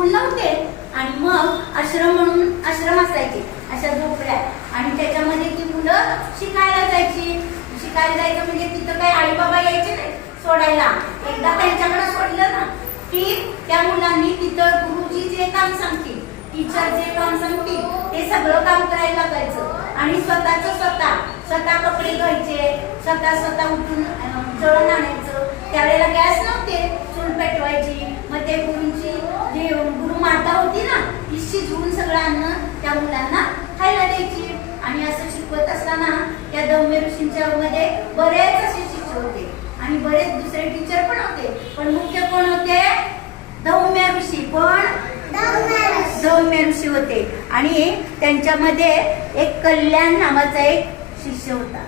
School नव्हते आणि मग आश्रम म्हणून आश्रम असायचे अशा झोपड्या आणि त्याच्यामध्ये ती मुलं शिकायला जायचं म्हणजे तिथं काही आई बाबा यायचे नाही सोडायला. एकदा त्यांच्याकडे सोडलं ना की त्या मुलांनी तिथं गुरुजी जे काम सांगतील टीचर जे काम सांगतील ते सगळं काम करायला लागायचं आणि स्वतः कपडे धुवायचे, स्वतः उठून जळण आणायचं. त्यावेळेला गॅस नव्हते, चूल पेटवायची. मग ते गुरुंची जी गुरु माता होती ना ती शिजवून सगळं अन्न त्या मुलांना खायला द्यायची. आणि असं शिकवत असताना त्या दौम्य ऋषींच्या मध्ये बरेच असे शिष्य होते आणि बरेच दुसरे टीचर पण होते, पण मुख्य कोण होते? दौम्य ऋषी. दौम्य ऋषी होते आणि त्यांच्यामध्ये एक कल्याण नावाचा एक शिष्य होता.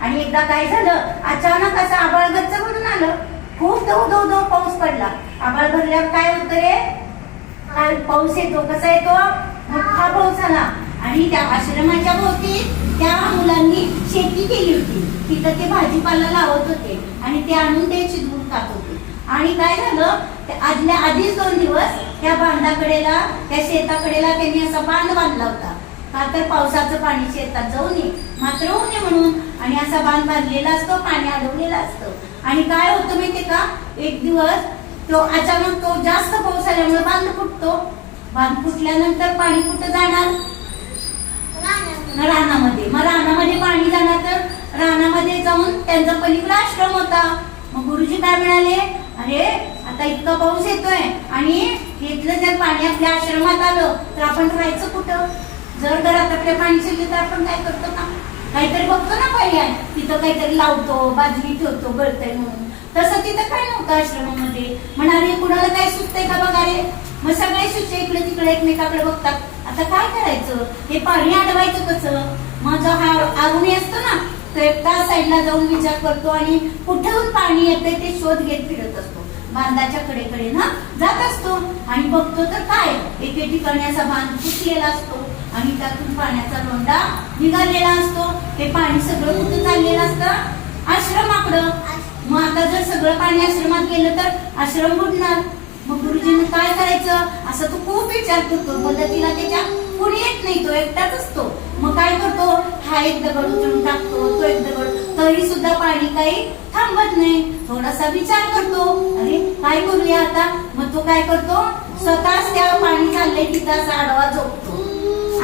आणि एकदा काय झालं, अचानक असं आभाळ गच्च भरून आलं, खूप धो पाऊस पडला. आभाळ भरल्यावर काय होतं रे, काय पाऊस येतो, कसा येतो, मोठा पाऊस आला. आणि त्या आश्रमाच्या भोवती त्या मुलांनी शेती केली होती, तिथं ते भाजीपाला लावत होते आणि ते आणून ते शिजवून खात होते. आणि काय झालं, आधीच 2 दिवस त्या बांधाकडेला त्या शेताकडेला त्यांनी असा बांध बांधला होता, का तर पावसाचं पाणी शेतात जाऊ नये, मात्र होऊ नये म्हणून. आणि असा बांध बांधलेला असतो, पाणी अडवलेलं असतं. आणि काय होतं माहितीये का, एक दिवस अचानक जास्त पाऊस आल्यामुळे बांध फुटतो. बांध फुटल्यानंतर पाणी कुठं जाणार, रानामध्ये. मग रानामध्ये पाणी जाणार, तर रानामध्ये जाऊन त्यांचा पलीकडे आश्रम होता. मग गुरुजी काय म्हणाले, अरे आता इतका पाऊस येतोय आणि इथलं जर पाणी आपल्या आश्रमात आलं तर आपण राहायचं कुठं? जर घरात आपल्या पाणी शिरलं तर आपण काय करतो ना, काहीतरी बघतो ना पर्याय, तिथं काहीतरी लावतो, बाजरी ठेवतो गळतंय म्हणून. तसं तिथं काय नव्हतं आश्रमामध्ये. म्हणाले कुणाला काय सुचतंय का बघा रे. मग सगळे शिष्य इकडे तिकडे एकमेकाकडे बघतात, आता काय करायचं, हे पाणी अडवायचं कसं. मग जो हा अरुणी असतो ना तो एकटा साईडला जाऊन विचार करतो आणि कुठून पाणी येते ते शोध घेत फिरत असतो. बांधाच्या कडेकडे ना जात असतो आणि बघतो तर काय, एके ठिकाणी असा बांध फुटलेला असतो आणि त्यातून पाण्याचा लोंढा निघालेला असतो. हे पाणी सगळं कुठं चाललेलं असतं, आश्रमाकडं. मग आता जर सगळं पाणी आश्रमात गेलं तर आश्रम बुडणार. मग गुरुजींनी काय करायचं असं तो खूप विचार करतो, मदतीला त्याच्या कुणी येत नाही, तो एकटाच असतो. मग काय करतो, हा एक दगड उचलून टाकतो, तो एक दगड, तरी सुद्धा पाणी काही थांबत नाही. थोडासा विचार करतो, अरे काय करूया आता. मग तो काय करतो, स्वतःच त्या पाणी चाललंय तिथं असा आडवा झोपतो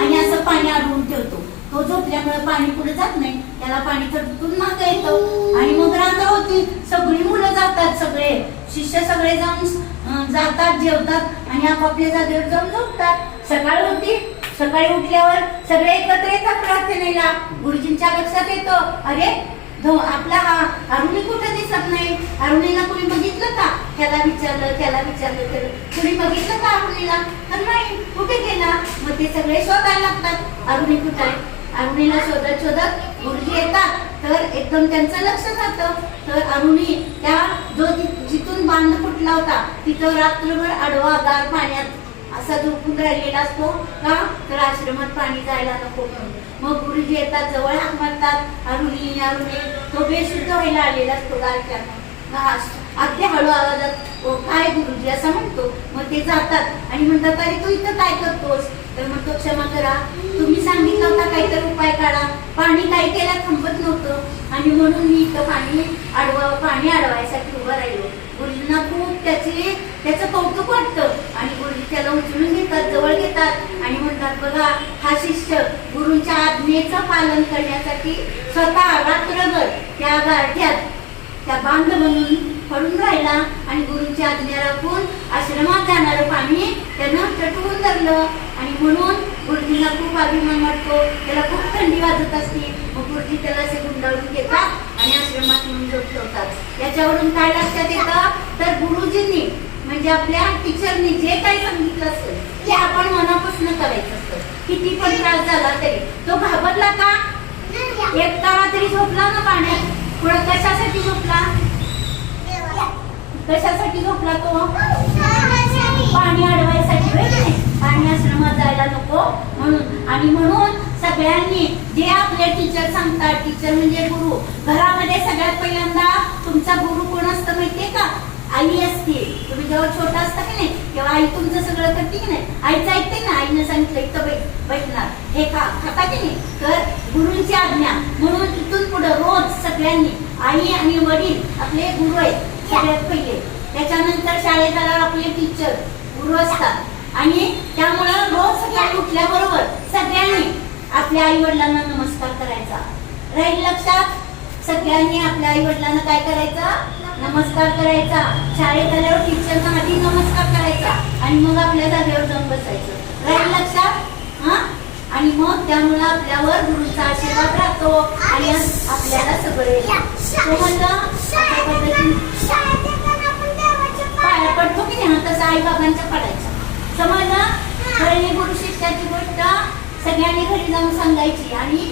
आणि असं पाणी अडवून ठेवतो. तो झोपल्यामुळे पाणी पुढे जात नाही, त्याला पाणी थरथरून मागे येतं. आणि मग रात्र होती, सगळी मुलं जातात, सगळे शिष्य सगळे जाऊन जातात, जेवतात आणि आपापल्या जागेवर जाऊन झोपतात. सकाळ होती, सकाळी उठल्यावर सगळे एकत्र येतात प्रार्थनेला. गुरुजींच्या लक्षात येतं, अरे आपला हा अरुणी कुठे दिसत नाही, अरुणीला कुणी बघितलं का. त्याला विचारलं कुणी बघितलं का अरुणीला, तर नाही, कुठे गेला. मग ते सगळे शोधायला लागतात, अरुणी कुठे आहे. अरुणीला शोधत गुरुजी येतात, तर एकदम त्यांचं लक्ष जातं, तर अरुणी त्या जिथून बांध फुटला होता तिथं रात्रभर आडवा गार पाण्यात असा झोपून राहिलेला असतो का, तर आश्रमात पाणी जायला नको म्हणून. मग गुरुजी येतात, जवळ हाक मारतात, अरुणी. तो बेशुद्ध व्हायला आलेला असतो गारच्यानं, अगदी हळू आवाजात काय गुरुजी असं म्हणतो. मग ते जातात आणि म्हणतात, अरे तू इथं काय करतोस. तर मग तो, क्षमा करा, तुम्ही सांगितलं होता काहीतरी उपाय काढा, पाणी काय केला थांबत नव्हतं आणि म्हणून मी इथं पाणी अडवायसाठी उभं राहिलो. गुरुजींना खूप त्याचं कौतुक वाटतं आणि गुरुजी त्याला उचलून घेतात, जवळ घेतात आणि म्हणतात, बघा हा शिष्य गुरुंच्या आज्ञेचं पालन करण्यासाठी स्वतः रात्रभर त्या गारठ्यात त्या बांध बनून पडून राहिला आणि गुरुंची आज्ञा राखून आश्रमात जाणारं पाणी त्यानं चटवून धरलं. आणि म्हणून गुरुजींना खूप अभिमान वाटतो, त्याला खूप थंडी वाजत असते. मग गुरुजी त्याला असे गुंडाळून घेतात आणि आश्रमात म्हणून झोपवतात. याच्यावरून काय लक्षात येतं, तर गुरुजींनी म्हणजे आपल्या टीचरनी जे काही सांगितलं असेल ते आपण मनापासून करायचं असतं. किती पण त्रास झाला तरी. तो घाबरला का, एकटा रात्री झोपला ना पाण्यात, पुढं कशासाठी झोपला तो, पाणी अडवायसाठी, पाणी आश्रमात जायला नको म्हणून. आणि म्हणून सगळ्यांनी जे आपले टीचर सांगतात, टीचर म्हणजे गुरु, घरामध्ये सगळ्यात पहिल्यांदा तुमचा गुरु कोण असतं माहितीये का, आई असते. तुम्ही जेव्हा छोटा असता की नाही तेव्हा आई तुमचं सगळं करते की नाही, आईचं ऐकते ना. आईनं सांगितलं इथं बैठणार, हे खाता की नाही. तर गुरुंची आज्ञा म्हणून इथून पुढे रोज सगळ्यांनी, आई आणि वडील आपले गुरु आहेत सगळ्यात पहिले. त्याच्यानंतर शाळेत आल्यावर आपले टीचर गुरु असतात. आणि त्यामुळं रोज सकाळी उठल्याबरोबर सगळ्यांनी आपल्या आई वडिलांना नमस्कार करायचा. राहील लक्षात? सगळ्यांनी आपल्या आई वडिलांना काय करायचं? नमस्कार करायचा. शाळेत आल्यावर टीचरना आधी नमस्कार करायचा आणि मग आपल्या जागेवर जाऊन बसायचं. राहील लक्षात? हा. आणि मग त्यामुळे आपल्यावर गुरुचा आशीर्वाद राहतो आणि आपल्याला सगळे पाया पडतो की नाही, तसं आई बाबांच्या पडायचं. समजलं? खरी गुरु शिष्याची गोष्ट सगळ्यांनी घरी जाऊन सांगायची आणि